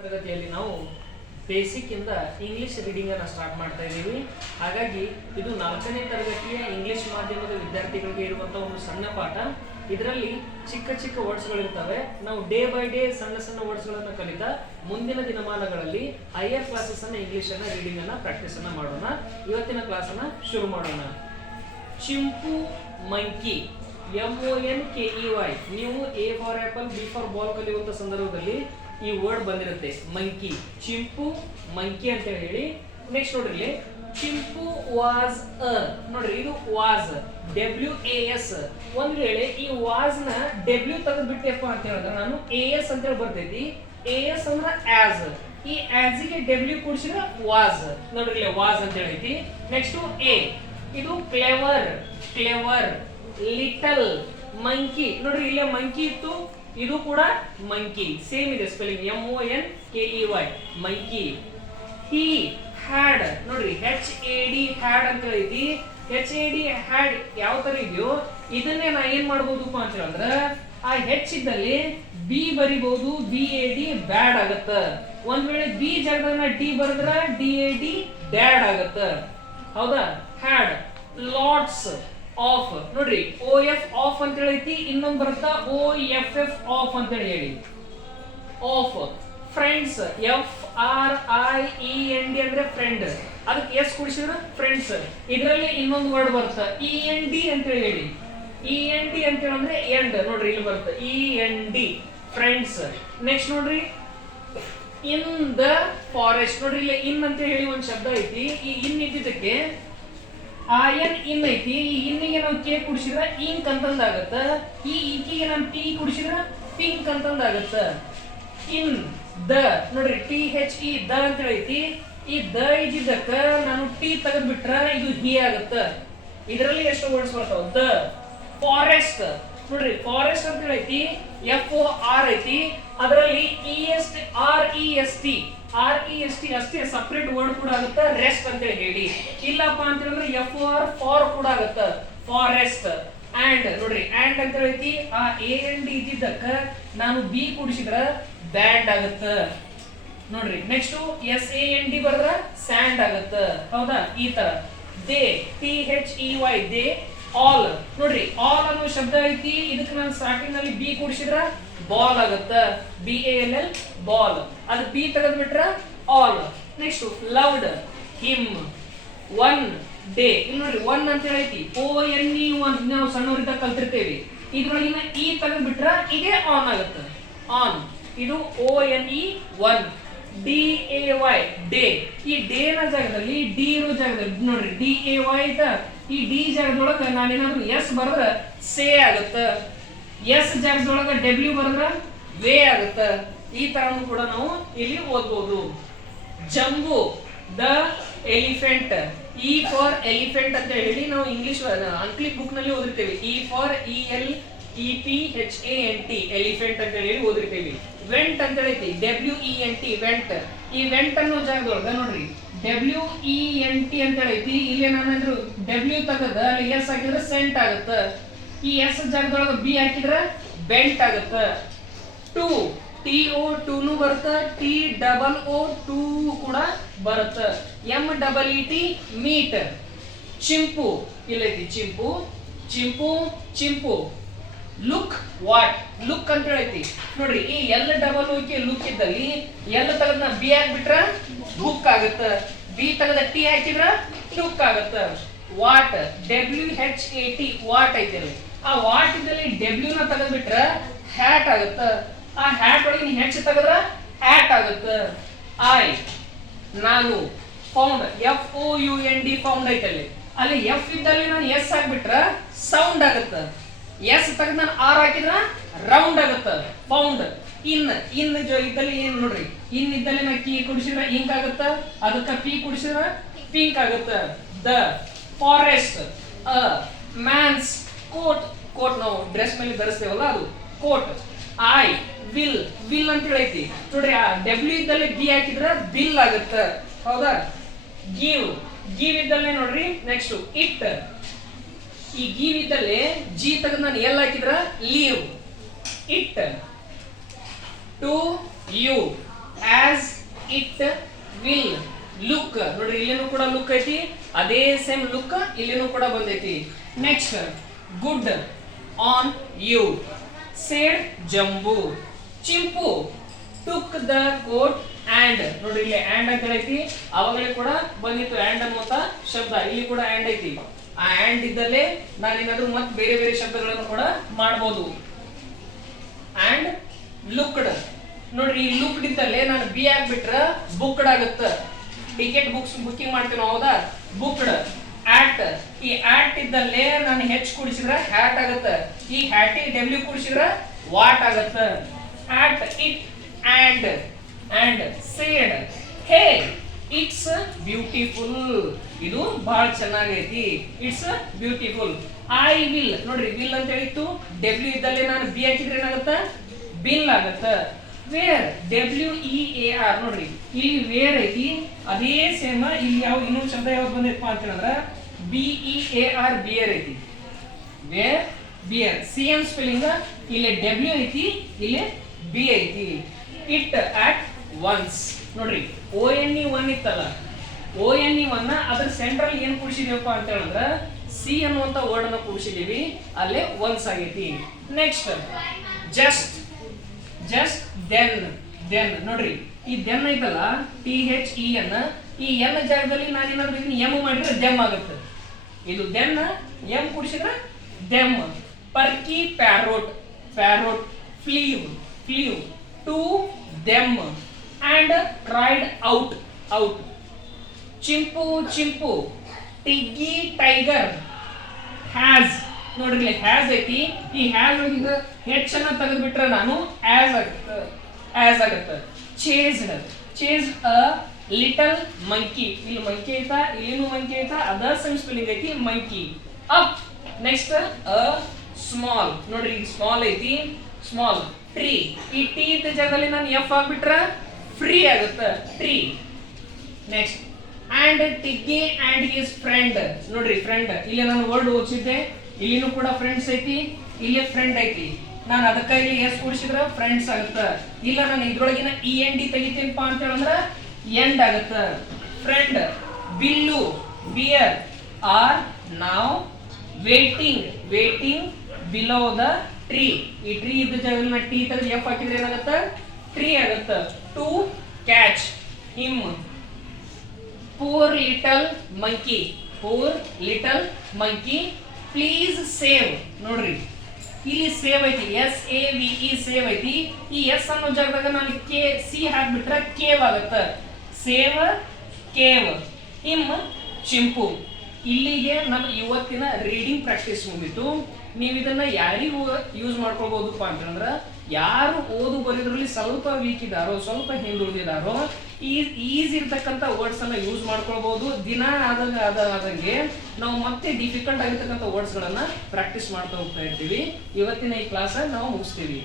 ತರಗತಿಯಲ್ಲಿ ನಾವು ಬೇಸಿಕ್ ಇಂದ ಇಂಗ್ಲಿಷ್ ರೀಡಿಂಗ್ ಅನ್ನು ಸ್ಟಾರ್ಟ್ ಮಾಡ್ತಾ ಇದ್ದೀವಿ. ಹಾಗಾಗಿ ಇದು 4ನೇ ತರಗತಿಯ ಇಂಗ್ಲಿಷ್ ಮಾಧ್ಯಮದ ವಿದ್ಯಾರ್ಥಿಗಳಿಗೆ ಇರುವಂತಹ ಒಂದು ಸಣ್ಣ ಪಾಠ. ಇದರಲ್ಲಿ ಚಿಕ್ಕ ಚಿಕ್ಕ ವರ್ಡ್ಸ್ಗಳು ಇರ್ತವೆ. ನಾವು ಡೇ ಬೈ ಡೇ ಸಣ್ಣ ಸಣ್ಣ ವರ್ಡ್ಸ್ಗಳನ್ನು ಕಲಿತಾ ಮುಂದಿನ ದಿನಮಾನಗಳಲ್ಲಿ ಹೈಯರ್ ಕ್ಲಾಸಸ್ ಅನ್ನ ಇಂಗ್ಲಿಷ್ ಅನ್ನ ರೀಡಿಂಗ್ ಅನ್ನ ಪ್ರಾಕ್ಟೀಸ್ ಅನ್ನ ಮಾಡೋಣ. ಇವತ್ತಿನ ಕ್ಲಾಸ್ ಅನ್ನ ಶುರು ಮಾಡೋಣ. Chimpu monkey, MONKEY. ನೀವು A for apple, B for ball ಕಲಿಯುವಂತ ಸಂದರ್ಭದಲ್ಲಿ ಈ ವರ್ಡ್ ಬಂದಿರುತ್ತೆ, ಮಂಕಿ. ಚಿಂಪು ಮಂಕಿ ಅಂತ ಹೇಳಿ. ನೆಕ್ಸ್ಟ್ ನೋಡ್ರಿ, ಚಿಂಪು ವಾಸ್ ಅ. ನೋಡ್ರಿ, ಇದು ವಾಸ್, WAS. ಒಂದ್ ವೇಳೆ ಈ ವಾಸ್ ನ W ತೆಗೆದ್ಬಿಟ್ಟೆಪ್ಪ ಅಂತ ಹೇಳಿದ್ರೆ ನಾನು AS ಅಂತ ಹೇಳಿ ಬರ್ತೈತಿ. AS ಅಂದ್ರೆ ಆಸ್. ಈ ಆಸ್ ಗೆ W ಕೂಡಿಸಿದ್ರೆ ವಾಸ್. ನೋಡ್ರಿ, ವಾಸ್ ಅಂತ ಹೇಳೈತಿ. ನೆಕ್ಸ್ಟ್ A, ಇದು ಕ್ಲೆವರ್, ಲಿಟಲ್, ಮಂಕಿ. ನೋಡ್ರಿ, ಇಲ್ಲೇ ಮಂಕಿ ಇತ್ತು, ಇದು ಕೂಡ ಮಂಕಿ, ಸೇಮ್ ಇದೆ spelling, MONKEY, monkey. He had, ನೋಡ್ರಿ HAD, ಹ್ಯಾಡ್ ಅಂತ ಐತಿ. HAD ಹ್ಯಾಡ್ ಯಾವ ತರ ಇದೆಯೋ ಇದನ್ನೇ ನಾ ಏನ್ ಮಾಡಬಹುದಪ್ಪ ಅಂತ ಹೇಳಿದ್ರೆ, ಆ H ಇದ್ದಲ್ಲಿ B ಬರಿಬಹುದು, BAD ಬ್ಯಾಡ್ ಆಗತ್ತ. ಒಂದ್ ವೇಳೆ B ಜಾಗದಾಗ D ಬರೆದ್ರ DAD ಡ್ಯಾಡ್ ಆಗತ್ತ. ಹೌದಾ? Had, lots of. ನೋಡ್ರಿ, OF ಆಫ್ ಅಂತ ಹೇಳೈತಿ, ಇನ್ನೊಂದು ಬರುತ್ತಾ OFF ಆಫ್ ಅಂತ ಹೇಳಿ. ಆಫ್. ಫ್ರೆಂಡ್ಸ್, FRIEND ಅಂದ್ರೆ ಫ್ರೆಂಡ್, ಅದಕ್ಕೆ ಎಸ್ ಕೂಡಿಸಿದ್ರೆ ಫ್ರೆಂಡ್ಸ್. ಇದರಲ್ಲಿ ಇನ್ನೊಂದು ವರ್ಡ್ ಬರುತ್ತೆ END ಅಂತ ಹೇಳಿ. END ಅಂತ ಹೇಳಿದ್ರೆ ಎಂಡ್. ನೋಡ್ರಿ, ಇಲ್ಲಿ ಬರುತ್ತೆ END, ಫ್ರೆಂಡ್ಸ್. ನೆಕ್ಸ್ಟ್ ನೋಡ್ರಿ, ಇನ್ ದ ಫಾರೆಸ್ಟ್. ನೋಡ್ರಿ, ಇಲ್ಲಿ ಇನ್ ಅಂತ ಹೇಳಿ ಒಂದು ಶಬ್ದ ಐತಿ. ಈ ಇನ್ ಇದ್ದಿದ್ದಕ್ಕೆ ಆಯನ್ ಇನ್ ಐತಿ. ಈ ಇನ್ನಿಗೆ ನಾವು ಕೆ ಕುಡಿಸಿದ್ರೆ ಇಂಕ್ ಅಂತಂದಾಗತ್ತ. ಈ ಇಂಕಿಗೆ ನಾವು ಟಿ ಕುಡಿಸಿದ್ರೆ ಪಿಂಕ್ ಅಂತಂದಾಗತ್ತ. ಇನ್ ದ, ನೋಡ್ರಿ THE ದ ಅಂತ ಹೇಳೈತಿ. ಈ ದ ಇದ್ದಿದ್ದಕ್ಕ ನಾನು ಟಿ ತೆಗೆದ್ಬಿಟ್ರ ಇದು ಹಿ ಆಗತ್ತ. ಇದರಲ್ಲಿ ಎಷ್ಟು ವರ್ಡ್ಸ್ ಬರ್ತಾವ? The forest. ನೋಡ್ರಿ, ಫಾರೆಸ್ಟ್ ಅಂತ ಹೇಳೈತಿ, FOR ಐತಿ. ಅದರಲ್ಲಿ REST ಅಷ್ಟೇ ಸಪರೇಟ್ ವರ್ಡ್ ಕೂಡ ಆಗುತ್ತೆ, ರೆಸ್ಟ್ ಅಂತ ಹೇಳಿ. ಇಲ್ಲಪ್ಪ ಅಂತ ಹೇಳಿದ್ರೆ FOR ಫಾರ್ ಕೂಡ ಆಗುತ್ತೆ, ಫಾರೆಸ್ಟ್. ಅಂಡ್, ನೋಡ್ರಿ ಅಂಡ್ ಅಂತ ಹೇಳೈತಿ. ಆ AND ಇದ್ದಿದ್ದಕ್ಕ ನಾನು B ಕೂಡಿಸಿದ್ರ ಬ್ಯಾಂಡ್ ಆಗುತ್ತ. ನೋಡ್ರಿ, ನೆಕ್ಸ್ಟ್ SAND ಬರೆದ್ರ ಸ್ಯಾಂಡ್ ಆಗುತ್ತ. ಹೌದಾ? ಈ ತರ. They, THEY, they. ಆಲ್. ನೋಡ್ರಿ, ಆಲ್ ಅನ್ನೋ ಶಬ್ದ ಐತಿ. ಇದಕ್ಕೆ ನಾನು ಸ್ಟಾರ್ಟಿಂಗ್ ನಲ್ಲಿ B ಕೂಡಿಸಿದ್ರ ಬಾಲ್ ಆಗುತ್ತ, BALL, ಬಾಲ್. ಅದು B ತೆಗೆದ್ಬಿಟ್ರ all. Next loved, him. One day. ಇಲ್ಲಿ ನೋಡ್ರಿ, ಒನ್ ಅಂತ ಹೇಳೈತಿ, ONE. ನಾವು ಸಣ್ಣವರಿದ್ದಾಗ ಕಲ್ತಿರ್ತೇವಿ. ಇದ್ರೊಳಗಿನ E ತೆಗೆದ್ಬಿಟ್ರ ಇದೇ ಆನ್ ಆಗುತ್ತೆ, ಆನ್. ಇದು ONE, ಒನ್. DAY, day. ಈ ಡೇ ನ ಜಾಗದಲ್ಲಿ ಡಿ ಇರೋ ಜಾಗದಲ್ಲಿ ನೋಡ್ರಿ DAY ಐತ. ಈ ಡಿ ಜಾಗದೊಳಗ ನಾನೇನಾದ್ರೂ ಎಸ್ ಬರೆದ್ರ ಸೇ ಆಗುತ್ತ. ಎಸ್ ಜಾಗದೊಳಗ W ಬರೆದ್ರ ವೇ ಆಗುತ್ತ. ಈ ತರನು ಕೂಡ ನಾವು ಇಲ್ಲಿ ಓದ್ಬೋದು. Jambu, the elephant. E for elephant ಅಂತ ಹೇಳಿ ನಾವು ಇಂಗ್ಲಿಷ್ ಅಂಕ್ಲಿಕ್ ಬುಕ್ ನಲ್ಲಿ ಓದಿರ್ತೇವೆ. E ಫಾರ್ ELEPHANT, ಎಲಿಫೆಂಟ್ ಅಂತ ಹೇಳಿ ಓದಿರ್ತೇವೆ. ವೆಂಟ್ ಅಂತ ಹೇಳೈತಿ, WENT, ವೆಂಟ್. ಈ ವೆಂಟ್ ಅನ್ನೋ ಜಾಗದೊಳಗ ನೋಡ್ರಿ WENT ಅಂತ ಹೇಳೈತಿ. ಇಲ್ಲಿ ನಾನೇನಾದ್ರು W ತೆಗೆದ ಅಲ್ಲಿ ಎಸ್ ಹಾಕಿದ್ರೆ ಸೆಂಟ್ ಆಗುತ್ತ. ಈ ಎಸ್ ಜಾಗದೊಳಗ B ಹಾಕಿದ್ರೆ ಬೆಂಟ್ ಆಗುತ್ತ. ಟು, TO ಟೂನು ಬರುತ್ತ, TOO ಕೂಡ ಬರುತ್ತ. MEET, meet. ಚಿಂಪು, ಇಲ್ಲೈತಿ ಚಿಂಪು. Look, what. ಲುಕ್ ಅಂತ ಹೇಳೈತಿ. ನೋಡ್ರಿ, ಈ LOOK ಲುಕ್ ಇದ್ದಲ್ಲಿ ಎಲ್ ತೆಗೆದ B ಹಾಕ್ಬಿಟ್ರ ಬುಕ್ ಆಗುತ್ತ. B ತೆಗೆದ T ಹಾಕಿದ್ರ ಲುಕ್ ಆಗುತ್ತ. ವಾಟ್, WHAT, ವಾಟ್ ಐತಿ. ಆ ವಾಟ್ ಇದ್ದಲ್ಲಿ W ನ ತೆಗೆದ್ಬಿಟ್ರ ಹ್ಯಾಟ್ ಆಗುತ್ತ. ಆ ಹ್ಯಾಟ್ ಒಳಗೆ H ತೆಗೆದ್ರ ಹ್ಯಾಟ್ ಆಗುತ್ತ. ಐ, ನಾನು. ಫೌಂಡ್, FOUND, ಫೌಂಡ್ ಐತಲ್ಲಿ. ಅಲ್ಲಿ F ಇದ್ದಲ್ಲಿ ನಾನು S ಹಾಕ್ಬಿಟ್ರ ಸೌಂಡ್ ಆಗುತ್ತ. S ತೆಗೆದ ನಾನು R ಹಾಕಿದ್ರ ರೌಂಡ್ ಆಗುತ್ತ, ಫೌಂಡ್. ಇನ್ ಇದ್ದಲ್ಲಿ ಏನ್ ನೋಡ್ರಿ, ಇನ್ ಇದ್ದಲ್ಲಿ ನಾ ಕೀ ಕುಡಿಸಿದ್ರ ಇಂಕ್ ಆಗುತ್ತ, ಅದಕ್ಕ P ಕುಡಿಸಿದ್ರ ಪಿಂಕ್ ಆಗುತ್ತ. The forest, man's coat. Coat ನಾವು ಡ್ರೆಸ್ ಮೇಲೆ ಧರಿಸ್ತೇವಲ್ಲ, ಅದು ಕೋಟ್. ಐ ವಿಲ್ ಅಂತ ಹೇಳೈತಿ. ನೋಡ್ರಿ, ಆ W ಇದ್ದಲ್ಲಿ B ಹಾಕಿದ್ರ ಬಿಲ್ ಆಗುತ್ತ. ಹೌದಾ? ಗಿವ್ ಇದ್ದಲ್ಲಿ ನೋಡ್ರಿ, ನೆಕ್ಸ್ಟ್ ಇಟ್. ಈ ಗಿವ್ ಇದ್ದಲ್ಲಿ G ತೆಗೆದು ನಾನು ಎಲ್ ಹಾಕಿದ್ರ leave, it. To you, as it will look. ನೋಡ್ರಿ ಇಲ್ಲಿನೂ ಕೂಡ ಲುಕ್ ಐತಿ, ಅದೇ ಸೇಮ್ ಲುಕ್ ಇಲ್ಲಿನೂ ಕೂಡ ಬಂದೈತಿ. Next good on you said Jambu. Chimpu took the coat and. ನೋಡ್ರಿ ಇಲ್ಲಿ ಆಂಡ್ ಅಂತ ಐತಿ, ಅವಾಗಲೇ ಕೂಡ ಬಂದಿತ್ತು ಆಂಡ್ ಅನ್ನುವಂತ ಶಬ್ದ, ಇಲ್ಲಿ ಕೂಡ ಆಂಡ್ ಐತಿ. ಆ ಆಂಡ್ ಇದ್ದಲ್ಲೇ ನಾನೇನಾದ್ರೂ ಮತ್ತೆ ಬೇರೆ ಬೇರೆ ಶಬ್ದಗಳನ್ನು ಕೂಡ ಮಾಡಬಹುದು. And looked. ನೋಡ್ರಿ ಈ ಲುಕ್ಡ್ ಇದ್ದಲ್ಲೇ ನಾನು ಬಿ ಆಗ್ಬಿಟ್ರ ಬುಕ್ಡ್ ಆಗುತ್ತ. ಟಿಕೆಟ್ ಬುಕ್ಕಿಂಗ್ ಮಾಡ್ತೀವಿ ಹೌದಾ, ಬುಕ್ಡ್. ಆಟ್, ಈ ಆಟ್ ಇದ್ದಲ್ಲೇ ನಾನು ಹೆಚ್ ಕೂಡಿಸಿದ್ರ ಹ್ಯಾಟ್ ಆಗತ್ತ. ಈ ಹ್ಯಾಟಿಗೆ ಡಬ್ಲ್ಯೂ ಕೂಡಿಸಿದ್ರ ವಾಟ್ ಆಗತ್ತ. At it and said hey it's beautiful. ಇದು ಬಹಳ ಚೆನ್ನಾಗೈತಿ, ಇಟ್ಸ್ ಬ್ಯೂಟಿಫುಲ್. I will. ನೋಡ್ರಿ ವಿಲ್ ಅಂತ ಹೇಳಿತ್ತು, ಡಬ್ಲ್ಯೂ ಇದ್ದಲ್ಲೇ ನಾನು ಬಿ ಹಾಕಿದ್ರೆ ಏನಾಗುತ್ತ, ಬಿಲ್ ಆಗತ್ತ. Wear, WEAR. ನೋಡ್ರಿ ಇಲ್ಲಿ ವೇರ್ ಐತಿ, ಅದೇ ಸೇಮ್ ಇಲ್ಲಿ ಯಾವ ಇನ್ನೊಂದು ಶಬ್ದ ಯಾವ್ದು ಬಂದೈತಪ್ಪ ಅಂತ ಹೇಳಿದ್ರ BEAR ಬಿಯರ್ ಐತಿ. Wear bear, same spelling. ಇಲ್ಲಿ ಡಬ್ಲ್ಯೂ ಐತಿ, ಇಲ್ಲಿ ಬಿ ಐತಿ. It at once. ನೋಡ್ರಿ ONE ಒನ್ ಇತ್ತಲ್ಲ, ONE ಒನ್ ಅದ್ರ ಸೆಂಟ್ರಲ್ ಏನ್ ಕೂಡಿಸಿದೀವಪ್ಪ ಅಂತ ಹೇಳಿದ್ರ ಸಿ ಅನ್ನುವಂತ ವರ್ಡ್ ಅನ್ನ ಕೂಡಿಸಿದೀವಿ, ಅಲ್ಲೇ ಒನ್ಸ್ ಆಗೈತಿ. Next just then. ನೋಡ್ರಿ ಈ ದೆನ್ ಐತಲ್ಲ THEN, ಈ ಎನ್ ಜಾಗದಲ್ಲಿ ನಾನು ಏನಾದ್ರು ಇದನ್ನ ಎಮ್ ಮಾಡಿದ್ರೆ ದೆಮ್ ಆಗುತ್ತೆ. ಇದು ದೆನ್, ಎಮ್ ಕೂಡಿಸಿದ್ರೆ them. Perky parrot flew to them and cried out. Chimpu Tiggy tiger has. ನೋಡ್ರಿ ಇಲ್ಲಿ ಹ್ಯಾಸ್ ಐತಿ, ಈ ಹ್ಯಾಸ್ ಒಳಗಿಂದ ಹೆಚ್ ಅನ್ನ ತೆಗೆದು ಬಿಟ್ರೆ ನಾನು ಆಸ್ ಆಗತ್ತ. Chase a little monkey. ಇಲ್ಲಿ ಮಂಕಿ ಐತಾ, ಇಲ್ಲಿನೂ ಮಂಕಿ ಐತಾ, ಅದರ್ ಸೇಮ್ ಸ್ಪೆಲ್ಲಿಂಗ್ ಐತಿ, monkey. Up. Next a small. ನೋಡ್ರಿ ಈಗ ಸ್ಮಾಲ್ ಐತಿ, ಸ್ಮಾಲ್. ಟ್ರೀ, ಈ ಟಿ ಇದ್ದ ಜಾಗದಲ್ಲಿ ನಾನು ಎಫ್ ಆಗ್ಬಿಟ್ರ ಫ್ರೀ ಆಗುತ್ತೆ, tree. Next and Tiggy and his friend. ನೋಡ್ರಿ ಫ್ರೆಂಡ್, ಇಲ್ಲಿ ನಾನು ವರ್ಡ್ ಓದಿಸಿದ್ದೆ, ಇಲ್ಲಿನೂ ಕೂಡ ಫ್ರೆಂಡ್ಸ್ ಐತಿ, ಇಲ್ಲಿ ಫ್ರೆಂಡ್ ಐತಿ. ನಾನು ಅದಕ್ಕೆ ಇಲ್ಲಿ ಎಸ್ ಕೂಡಿಸಿದ್ರ ಫ್ರೆಂಡ್ಸ್ ಆಗುತ್ತ. ಇಲ್ಲ ನಾನು ಇದ್ರೊಳಗಿನ END ತೆಗಿತೀನಪ್ಪ ಅಂತ ಹೇಳಿದ್ರ ಎಂಡ್ ಆಗುತ್ತ. ಫ್ರೆಂಡ್. ಬಿಲ್ಲು ಬಿಯರ್ ಆರ್ ನಾವ್ ವೇಟಿಂಗ್ ಬಿಲೋ ದ ಟ್ರೀ. ಈ ಟ್ರೀ ಇದ್ದ ಜಾಗದಲ್ಲಿ ನಾನು ಟಿ ತೆಗೆದು ಎಫ್ ಹಾಕಿದ್ರೆ ಏನಾಗತ್ತ, ಟ್ರೀ ಆಗತ್ತ. To catch him. Poor little monkey please save. ನೋಡ್ರಿ ಇಲ್ಲಿ ಸೇವ್ ಐತಿ, SAVE ಸೇವ್ ಐತಿ. ಈ ಎಸ್ ಅನ್ನೋ ಜಾಗದಾಗ ನಾನು ಸಿ ಹಾಕ್ಬಿಟ್ರೆ ಕೇವ್ ಆಗತ್ತ. Save cave. ಹಿಮ್ ಚಿಂಪು. ಇಲ್ಲಿಗೆ ನಮ್ಮ ಇವತ್ತಿನ ರೀಡಿಂಗ್ ಪ್ರಾಕ್ಟೀಸ್ ಮುಗಿತು. ನೀವು ಇದನ್ನ ಯಾರಿಗೂ ಯೂಸ್ ಮಾಡ್ಕೊಳ್ಬಹುದಪ್ಪ ಅಂತಂದ್ರ ಯಾರು ಓದು ಬರೆಯೋದ್ರಲ್ಲಿ ಸ್ವಲ್ಪ ವೀಕ್ ಇದಾರೋ, ಸ್ವಲ್ಪ ಹಿಂದುಳಿದಿದಾರೋ, ಈಸಿ ಇರ್ತಕ್ಕಂಥ ವರ್ಡ್ಸ್ ಅನ್ನ ಯೂಸ್ ಮಾಡ್ಕೊಳ್ಬಹುದು. ದಿನ ಆದಂಗೆ ನಾವು ಮತ್ತೆ ಡಿಫಿಕಲ್ಟ್ ಆಗಿರ್ತಕ್ಕಂಥ ವರ್ಡ್ಸ್ ಗಳನ್ನ ಪ್ರಾಕ್ಟೀಸ್ ಮಾಡ್ತಾ ಹೋಗ್ತಾ ಇರ್ತೀವಿ. ಇವತ್ತಿನ ಈ ಕ್ಲಾಸ್ ನಾವು ಮುಗಿಸ್ತೀವಿ.